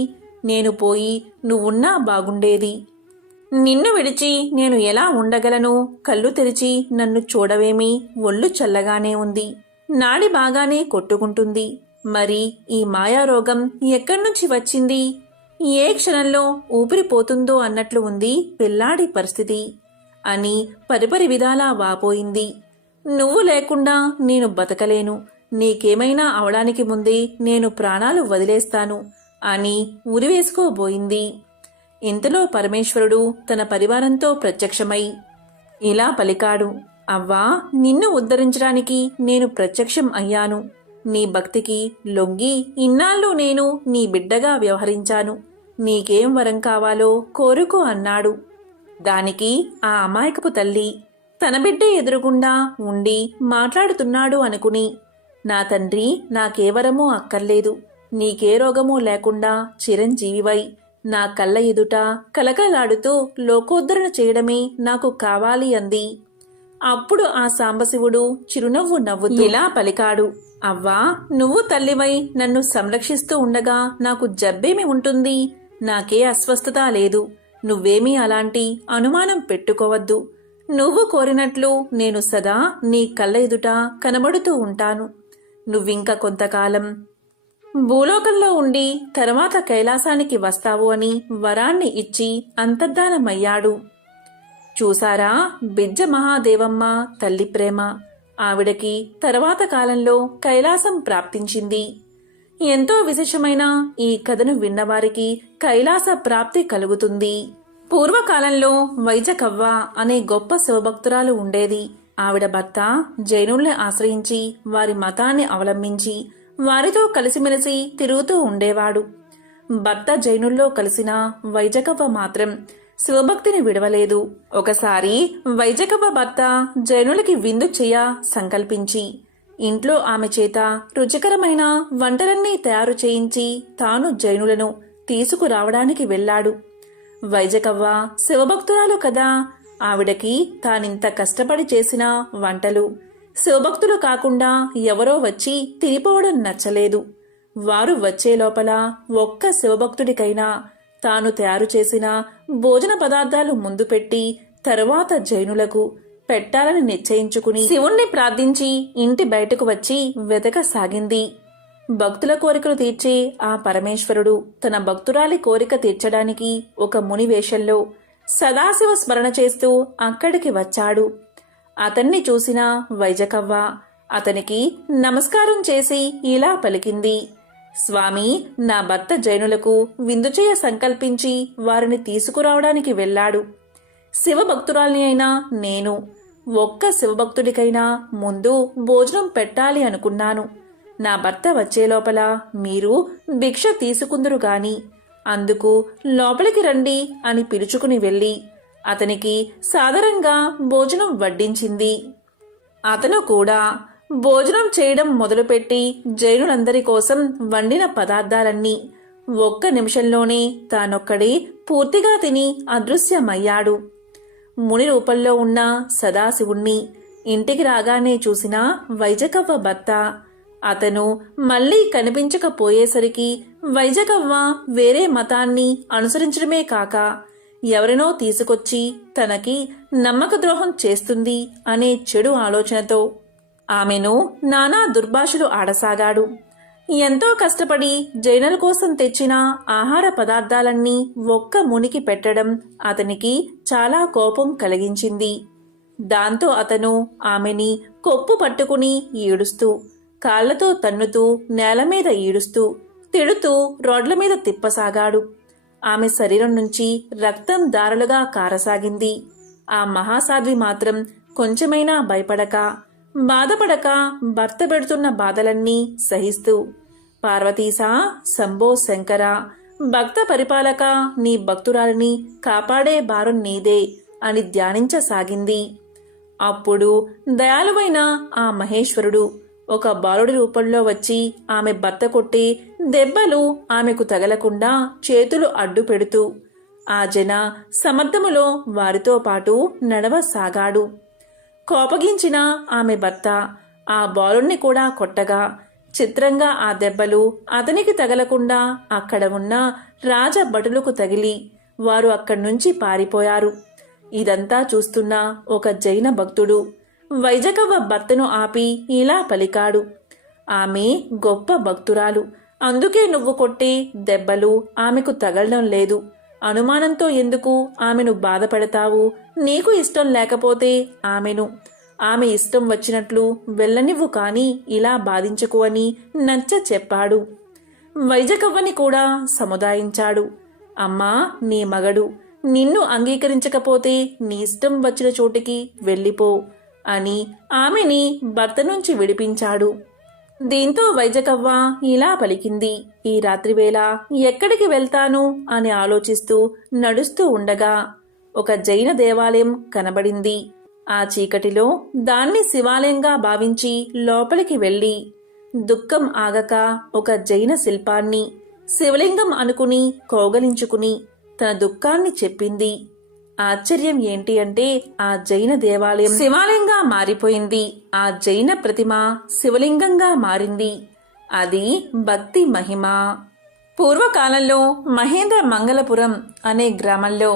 నేను పోయి నువ్వున్నా బాగుండేది. నిన్ను విడిచి నేను ఎలా ఉండగలను? కళ్ళు తెరిచి నన్ను చూడవేమి? ఒళ్ళు చల్లగానే ఉంది, నాడి బాగానే కొట్టుకుంటుంది. మరి ఈ మాయారోగం ఎక్కడ్నుంచి వచ్చింది? ఏ క్షణంలో ఊపిరిపోతుందో అన్నట్లు ఉంది పిల్లాడి పరిస్థితి అని పరిపరి విధాలా వాపోయింది. నువ్వు లేకుండా నేను బతకలేను. నీకేమైనా అవడానికి ముందే నేను ప్రాణాలు వదిలేస్తాను అని ఉరివేసుకోబోయింది. ఇంతలో పరమేశ్వరుడు తన పరివారంతో ప్రత్యక్షమై ఇలా పలికాడు: అవ్వా, నిన్ను ఉద్ధరించడానికి నేను ప్రత్యక్షం అయ్యాను. నీ భక్తికి లొంగి ఇన్నాళ్ళు నేను నీ బిడ్డగా వ్యవహరించాను. నీకేం వరం కావాలో కోరుకో అన్నాడు. దానికి ఆ అమాయకపు తల్లి తన బిడ్డ ఎదురుగుండా ఉండి మాట్లాడుతున్నాడు అనుకుని, నా తండ్రి, నాకే వరమూ అక్కర్లేదు. నీకే రోగమూ లేకుండా చిరంజీవివై నా కళ్ళ ఎదుట కలకలాడుతూ లోకోద్ధరణ చేయడమే నాకు కావాలి అంది. అప్పుడు ఆ సాంబశివుడు చిరునవ్వు నవ్వుతూ ఇలా పలికాడు: అవ్వా, నువ్వు తల్లివై నన్ను సంరక్షిస్తూ ఉండగా నాకు జబ్బేమి ఉంటుంది? నాకే అస్వస్థత లేదు. నువ్వేమీ అలాంటి అనుమానం పెట్టుకోవద్దు. నువ్వు కోరినట్లు నేను సదా నీ కళ్ళ ఎదుట కనబడుతూ ఉంటాను. నువ్వింక కొంతకాలం భూలోకంలో ఉండి తర్వాత కైలాసానికి వస్తావు అని వరాన్ని ఇచ్చి అంతర్ధానమయ్యాడు. చూసారా బిజ్జ మహాదేవమ్మ తల్లి ప్రేమ. ఆవిడకి తర్వాత కాలంలో కైలాసం ప్రాప్తించింది. ఎంతో విశేషమైన ఈ కథను విన్నవారికి కైలాస ప్రాప్తి కలుగుతుంది. పూర్వకాలంలో వైజకవ్వ అనే గొప్ప శివభక్తురాలు ఉండేది. ఆవిడ భర్త జైనుల్ని ఆశ్రయించి వారి మతాన్ని అవలంబించి వారితో కలిసిమెలిసి తిరుగుతూ ఉండేవాడు. భర్త జైనుల్లో కలిసిన వైజకవ్వ మాత్రం శివభక్తిని విడవలేదు. ఒకసారి వైజకవ్వ భర్త జైనులకి విందు చేయ సంకల్పించి ఇంట్లో ఆమె చేత రుచికరమైన వంటలన్నీ తయారు చేయించి తాను జైనులను తీసుకురావడానికి వెళ్లాడు. వైజకవ్వ శివభక్తురాలు కదా, ఆవిడకి తానింత కష్టపడి చేసిన వంటలు శివభక్తులు కాకుండా ఎవరో వచ్చి తినిపోవడం నచ్చలేదు. వారు వచ్చే లోపల ఒక్క శివభక్తుడికైనా తాను తయారు చేసిన భోజన పదార్థాలు ముందు పెట్టి తరువాత జైనులకు పెట్టాలని నిశ్చయించుకుని శివుణ్ణి ప్రార్థించి ఇంటి బయటకు వచ్చి వెతకసాగింది. భక్తుల కోరికలు తీర్చే ఆ పరమేశ్వరుడు తన భక్తురాలి కోరిక తీర్చడానికి ఒక ముని వేషంలో సదాశివ స్మరణ చేస్తూ అక్కడికి వచ్చాడు. అతన్ని చూసిన వైజకవ్వ అతనికి నమస్కారం చేసి ఇలా పలికింది. స్వామి, నా భర్త జైనులకు విందు చేయ సంకల్పించి వారిని తీసుకురావడానికి వెళ్ళాడు. శివభక్తురాల్ని అయినా నేను ఒక్క శివభక్తుడికైనా ముందు భోజనం పెట్టాలి అనుకున్నాను. నా భర్త వచ్చే లోపల మీరు భిక్ష తీసుకుందురు గాని అందుకు లోపలికి రండి అని పిలుచుకుని వెళ్ళి అతనికి సాదరంగా భోజనం వడ్డించింది. అతను కూడా భోజనం చేయడం మొదలుపెట్టి జైనులందరి కోసం వండిన పదార్థాలన్నీ ఒక్క నిమిషంలోనే తానొక్కడే పూర్తిగా తిని అదృశ్యమయ్యాడు. ముని రూపంలో ఉన్న సదాశివుణ్ణి ఇంటికి రాగానే చూసిన వైజకవ్వ భర్త అతను మళ్లీ కనిపించకపోయేసరికి వైజకవ్వ వేరే మతాన్ని అనుసరించడమే కాక ఎవరినో తీసుకొచ్చి తనకి నమ్మక ద్రోహం చేస్తుంది అనే చెడు ఆలోచనతో ఆమెను నానా దుర్భాషలు ఆడసాగాడు. ఎంతో కష్టపడి జైనుల కోసం తెచ్చిన ఆహార పదార్థాలన్నీ ఒక్క మునికి పెట్టడం అతనికి చాలా కోపం కలిగించింది. దాంతో అతను ఆమెని కొప్పు పట్టుకుని ఈడుస్తూ కాళ్లతో తన్నుతూ నేలమీద ఈడుస్తూ తిడుతూ రోడ్ల మీద తిప్పసాగాడు. ఆమె శరీరం నుంచి రక్తం దారలుగా కారసాగింది. ఆ మహాసాధ్వి మాత్రం కొంచెమైనా భయపడక బాధపడక భర్త పెడుతున్న బాధలన్నీ సహిస్తూ పార్వతీసా, శంభో శంకర, భక్త పరిపాలక, నీ భక్తురాలిని కాపాడే భారం నీదే అని ధ్యానించసాగింది. అప్పుడు దయాళువైన ఆ మహేశ్వరుడు ఒక బాలుడి రూపంలో వచ్చి ఆమె భర్త కొట్టి దెబ్బలు ఆమెకు తగలకుండా చేతులు అడ్డు పెడుతూ ఆ జన సమర్థములో వారితో పాటు నడవసాగాడు. కోపగించిన ఆమె భర్త ఆ బాలుణ్ణి కూడా కొట్టగా చిత్రంగా ఆ దెబ్బలు అతనికి తగలకుండా అక్కడ ఉన్న రాజభటులకు తగిలి వారు అక్కడ్నుంచి పారిపోయారు. ఇదంతా చూస్తున్న ఒక జైన భక్తుడు వైజకవ్వ భర్తను ఆపి ఇలా పలికాడు. ఆమె గొప్ప భక్తురాలు, అందుకే నువ్వు కొట్టే దెబ్బలు ఆమెకు తగలడం లేదు. అనుమానంతో ఎందుకు ఆమెను బాధపడతావు? నీకు ఇష్టం లేకపోతే ఆమె ఇష్టం వచ్చినట్లు వెళ్ళనివ్వు, కాని ఇలా బాధించకు అని నచ్చ చెప్పాడు. వైజకవ్వని కూడా సముదాయించాడు. అమ్మా, నీ మగడు నిన్ను అంగీకరించకపోతే నీ ఇష్టం వచ్చిన చోటికి వెళ్ళిపో అని ఆమెని భర్త నుంచి విడిపించాడు. దీంతో వైజకవ్వ ఇలా పలికింది. ఈ రాత్రివేళ ఎక్కడికి వెళ్తాను అని ఆలోచిస్తూ నడుస్తూ ఉండగా ఒక జైన దేవాలయం కనబడింది. ఆ చీకటిలో దాన్ని శివాలయంగా భావించి లోపలికి వెళ్లి దుఃఖం ఆగక ఒక జైన శిల్పాన్ని శివలింగం అనుకుని కౌగలించుకుని తన దుఃఖాన్ని చెప్పింది. ఆశ్చర్యం ఏంటి అంటే ఆ జైన దేవాలయం శివాలయంగా మారిపోయింది. ఆ జైన ప్రతిమ శివలింగంగా మారింది. అది భక్తి మహిమ. పూర్వకాలంలో మహేంద్ర మంగళపురం అనే గ్రామంలో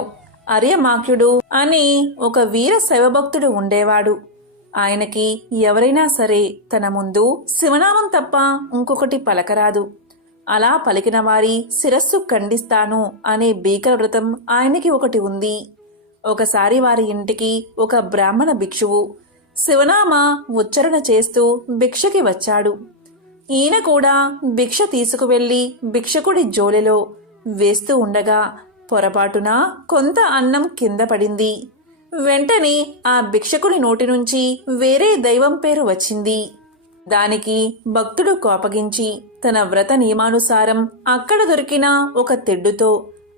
అర్యమాఖ్యుడు అనే ఒక వీర శైవభక్తుడు ఉండేవాడు. ఆయనకి ఎవరైనా సరే తన ముందు శివనామం తప్ప ఇంకొకటి పలకరాదు. అలా పలికిన వారి శిరస్సు ఖండిస్తాను అనే భీకర వ్రతం ఆయనకి ఒకటి ఉంది. ఒకసారి వారి ఇంటికి ఒక బ్రాహ్మణ భిక్షువు శివనామ ఉచ్చరణ చేస్తూ భిక్షకి వచ్చాడు. ఈయన కూడా భిక్ష తీసుకువెళ్లి భిక్షకుడి జోలెలో వేస్తూ ఉండగా పొరపాటున కొంత అన్నం కింద పడింది. వెంటనే ఆ భిక్షకుడి నోటి నుంచి వేరే దైవం పేరు వచ్చింది. దానికి భక్తుడు కోపగించి తన వ్రత నియమానుసారం అక్కడ దొరికిన ఒక తెడ్డుతో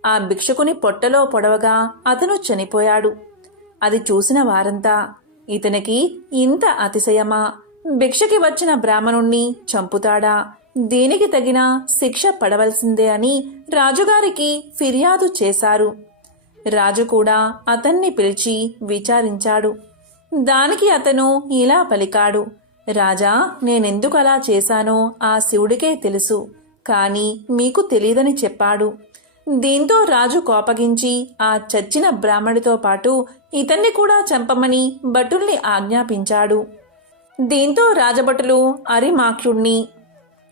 ఆ భిక్షకుని పొట్టలో పొడవగా అతను చనిపోయాడు. అది చూసిన వారంతా ఇతనికి ఇంత అతిశయమా? భిక్షకి వచ్చిన బ్రాహ్మణుణ్ణి చంపుతాడా? దీనికి తగిన శిక్ష పడవలసిందే అని రాజుగారికి ఫిర్యాదు చేశారు. రాజు కూడా అతన్ని పిలిచి విచారించాడు. దానికి అతను ఇలా పలికాడు. రాజా, నేనెందుకు అలా చేశానో ఆ శివుడికే తెలుసు, కాని మీకు తెలీదని చెప్పాడు. దీంతో రాజు కోపగించి ఆ చచ్చిన బ్రాహ్మడితో పాటు ఇతన్ని కూడా చంపమని భటుల్ని ఆజ్ఞాపించాడు. దీంతో రాజభటులు అరిమాఖ్యుణ్ణి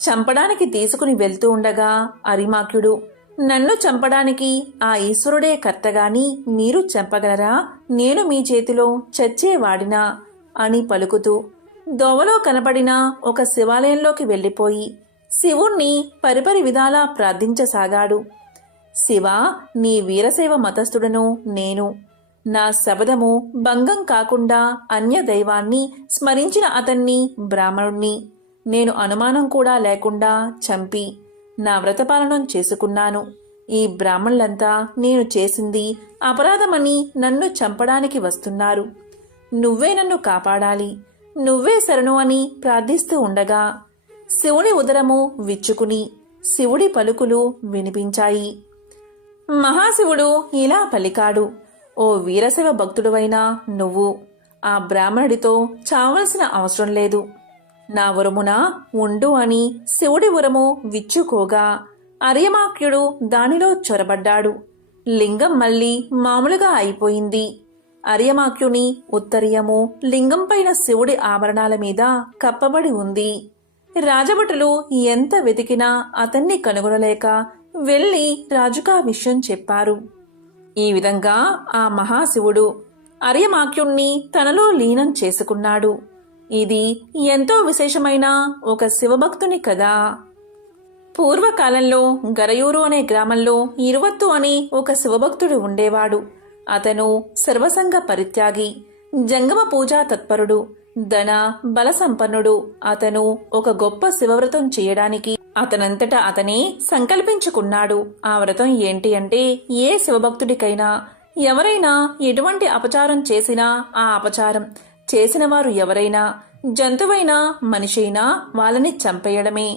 చంపడానికి తీసుకుని వెళ్తూ ఉండగా అరిమాఖ్యుడు నన్ను చంపడానికి ఆ ఈశ్వరుడే కర్తగాని మీరు చంపగలరా? నేను మీ చేతిలో చచ్చేవాడినా అని పలుకుతూ దోవలో కనపడిన ఒక శివాలయంలోకి వెళ్ళిపోయి శివుణ్ణి పరిపరి విధాలా ప్రార్థించసాగాడు. శివా, నీ వీరశైవ మతస్థుడను నేను. నా శబదము భంగం కాకుండా అన్య దైవాన్ని స్మరించిన అతన్ని బ్రాహ్మణుణ్ణి నేను అనుమానం కూడా లేకుండా చంపి నా వ్రతపాలనం చేసుకున్నాను. ఈ బ్రాహ్మణులంతా నేను చేసింది అపరాధమని నన్ను చంపడానికి వస్తున్నారు. నువ్వే నన్ను కాపాడాలి, నువ్వే శరణు అని ప్రార్థిస్తూ ఉండగా శివుని ఉదరము విచ్చుకుని శివుడి పలుకులు వినిపించాయి. మహాశివుడు ఇలా పలికాడు, ఓ వీరశైవ భక్తుడువైనా నువ్వు ఆ బ్రాహ్మణుడితో చావలసిన అవసరం లేదు. నా ఉరమున ఉండు అని శివుడి ఉరము విచ్చుకోగా అర్యమాక్యుడు దానిలో చొరబడ్డాడు. లింగం మళ్ళీ మామూలుగా అయిపోయింది. అర్యమాక్యుని ఉత్తరీయము లింగంపైన శివుడి ఆభరణాల మీద కప్పబడి ఉంది. రాజభటులు ఎంత వెతికినా అతన్ని కనుగొనలేక వెళ్లి రాజుకా విషయం చెప్పారు. ఈ విధంగా ఆ మహాశివుడు అర్యమాక్యుణ్ణి తనలో లీనం చేసుకున్నాడు. ఇది ఎంతో విశేషమైన ఒక శివభక్తుని కథ. పూర్వకాలంలో గరయూరు అనే గ్రామంలో ఇరువత్తు అని ఒక శివభక్తుడు ఉండేవాడు. అతను సర్వసంగ పరిత్యాగి, జంగమ పూజా తత్పరుడు, ధన బల సంపన్నుడు. అతను ఒక గొప్ప శివవ్రతం చేయడానికి అతనంతట అతనే సంకల్పించుకున్నాడు. ఆ వ్రతం ఏంటి అంటే, ఏ శివభక్తుడికైనా ఎవరైనా ఎటువంటి అపచారం చేసినా ఆ అపచారం చేసిన వారు ఎవరైనా జంతువైనా మనిషైనా వాళ్ళని చంపేయడమే.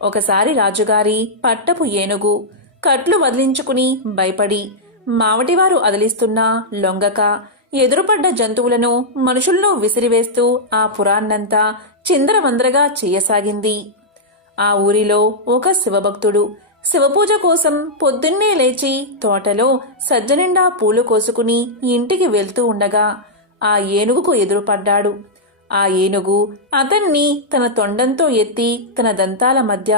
ఒకసారి రాజుగారి పట్టపు ఏనుగు కట్లు వదిలించుకుని భయపడి మావటివారు అదిలిస్తున్నా లొంగక ఎదురుపడ్డ జంతువులను మనుషుల్లో విసిరివేస్తూ ఆ పురాన్నంతా చిందరవందరగా చేయసాగింది. ఆ ఊరిలో ఒక శివభక్తుడు శివపూజ కోసం పొద్దున్నే లేచి తోటలో సజ్జనిండా పూలు కోసుకుని ఇంటికి వెళ్తూ ఉండగా ఆ ఏనుగుకు ఎదురుపడ్డాడు. ఆ ఏనుగు అతన్ని తన తొండంతో ఎత్తి తన దంతాల మధ్య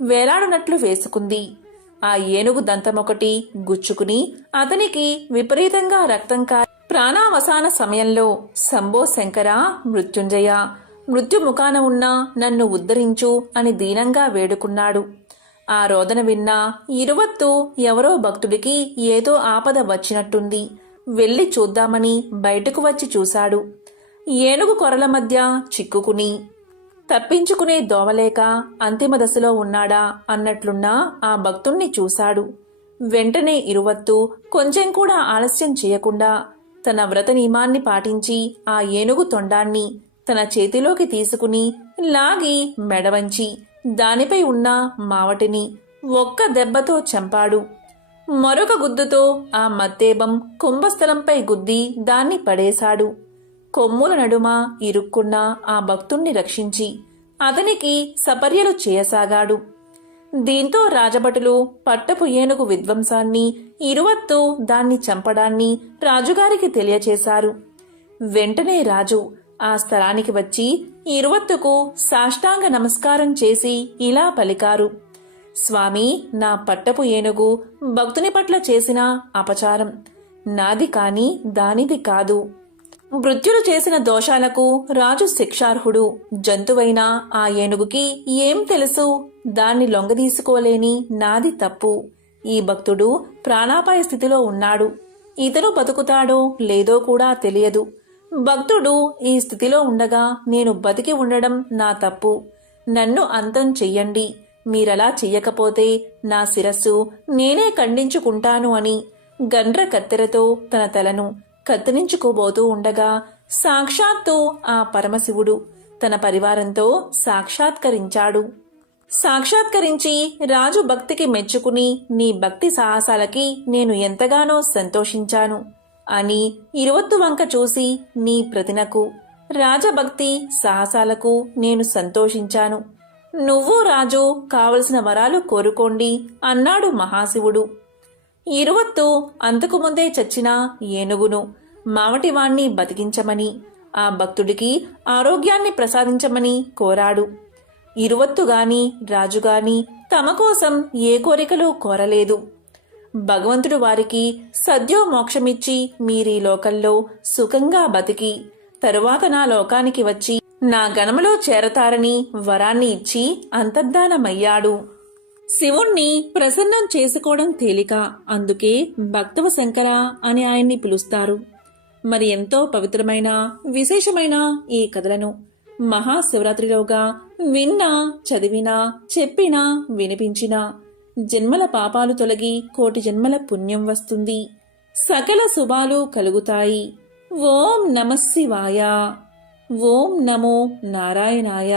వేలాడునట్లు వేసుకుంది. ఆ ఏనుగు దంతమొకటి గుచ్చుకుని అతనికి విపరీతంగా రక్తం కారి ప్రాణావసాన సమయంలో శంభో శంకర మృత్యుంజయ, మృత్యుముఖాన ఉన్న నన్ను ఉద్ధరించు అని దీనంగా వేడుకున్నాడు. ఆ రోదన విన్న ఇరువత్తు ఎవరో భక్తుడికి ఏదో ఆపద వచ్చినట్టుంది, వెళ్లి చూద్దామని బయటకు వచ్చి చూశాడు. ఏనుగు కొరల మధ్య చిక్కుకుని తప్పించుకునే దోవలేక అంతిమ దశలో ఉన్నాడా అన్నట్లున్న ఆ భక్తుణ్ణి చూశాడు. వెంటనే ఇరువత్తు కొంచెం కూడా ఆలస్యం చేయకుండా తన వ్రత నియమాన్ని పాటించి ఆ ఏనుగు తొండాన్ని తన చేతిలోకి తీసుకుని లాగి మెడవంచి దానిపై ఉన్న మావటిని ఒక్క దెబ్బతో చంపాడు. మరొక గుద్దుతో ఆ మత్తేబం కుంభస్థలంపై గుద్ది దాన్ని పడేశాడు. కొమ్ముల నడుమ ఇరుక్కున్న ఆ భక్తుణ్ణి రక్షించి అతనికి సపర్యలు చేయసాగాడు. దీంతో రాజభటులు పట్టపు ఏనుగు విధ్వంసాన్ని, ఇరువత్తు దాన్ని చంపడాన్ని రాజుగారికి తెలియచేశారు. వెంటనే రాజు ఆ స్థలానికి వచ్చి ఇరువత్తుకు సాష్టాంగ నమస్కారం చేసి ఇలా పలికారు, స్వామి, నా పట్టపు ఏనుగు భక్తుని పట్ల చేసిన అపచారం నాది కాని దానిది కాదు. మృత్యులు చేసిన దోషాలకు రాజు శిక్షార్హుడు. జంతువైన ఆ ఏనుగుకి ఏం తెలుసు? దాన్ని లొంగదీసుకోలేని నాది తప్పు. ఈ భక్తుడు ప్రాణాపాయ స్థితిలో ఉన్నాడు. ఇతను బతుకుతాడో లేదో కూడా తెలియదు. భక్తుడు ఈ స్థితిలో ఉండగా నేను బతికి ఉండడం నా తప్పు. నన్ను అంతం చెయ్యండి. మీరలా చెయ్యకపోతే నా శిరస్సు నేనే ఖండించుకుంటాను అని గండ్ర కత్తెరతో తన తలను కత్తిరించుకోబోతూ ఉండగా సాక్షాత్తు ఆ పరమశివుడు తన పరివారంతో సాక్షాత్కరించాడు. సాక్షాత్కరించి రాజు భక్తికి మెచ్చుకుని నీ భక్తి సాహసాలకి నేను ఎంతగానో సంతోషించాను అని ఇరువత్తు వంక చూసి నీ ప్రతినకు రాజభక్తి సాహసాలకు నేను సంతోషించాను. నువ్వు రాజు కావలసిన వరాలు కోరుకోండి అన్నాడు మహాశివుడు. ఇరువత్తు అంతకుముందే చచ్చిన ఏనుగును మావటివాణ్ణి బతికించమని ఆ భక్తుడికి ఆరోగ్యాన్ని ప్రసాదించమని కోరాడు. ఇరువత్తుగాని రాజుగాని తమ కోసం ఏ కోరికలు కోరలేదు. భగవంతుడు వారికి సద్యో మోక్షమిచ్చి మీరీ లోకంలో సుఖంగా బతికి తరువాత నా లోకానికి వచ్చి నా గణములో చేరతారని వరాన్ని ఇచ్చి అంతర్ధానమయ్యాడు. శివుణ్ణి ప్రసన్నం చేసుకోవడం తేలిక, అందుకే భక్తవ శంకర అని ఆయన్ని పిలుస్తారు. మరి ఎంతో పవిత్రమైన విశేషమైన ఈ కథలను మహాశివరాత్రిలోగా విన్నా, చదివినా, చెప్పినా, వినిపించినా జన్మల పాపాలు తొలగి కోటి జన్మల పుణ్యం వస్తుంది. సకల శుభాలు కలుగుతాయి. ఓం నమః శివాయ. ఓం నమో నారాయణాయ.